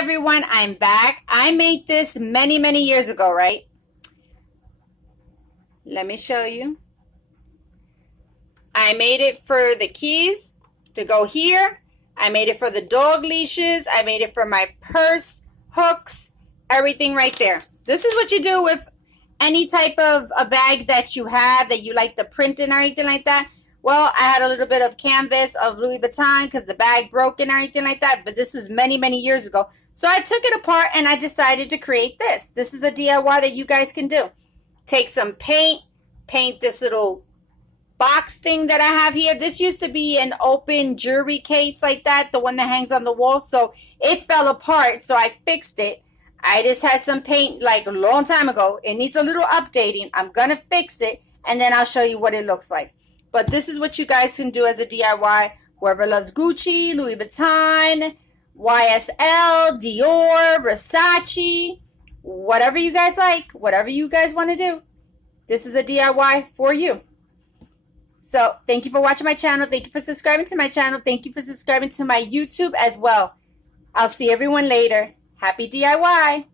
everyone, I'm back. I made this many years ago, right? Let me show you. I made it for the keys to go here. I made it for the dog leashes. I made it for my purse, hooks, everything right there. This is what you do with any type of a bag that you have that you like the print and everything like that. Well, I had a little bit of canvas of Louis Vuitton because the bag broke and everything like that. But this is many years ago. So I took it apart and I decided to create this. This is a DIY that you guys can do. Take some paint this little box thing that I have here. This used to be an open jewelry case like that, the one that hangs on the wall. So it fell apart. So I fixed it. I just had some paint like a long time ago. It needs a little updating. I'm going to fix it and then I'll show you what it looks like. But this is what you guys can do as a DIY. Whoever loves Gucci, Louis Vuitton, YSL, Dior, Versace, whatever you guys like, whatever you guys want to do. This is a DIY for you. So thank you for watching my channel. Thank you for subscribing to my channel. Thank you for subscribing to my YouTube as well. I'll see everyone later. Happy DIY.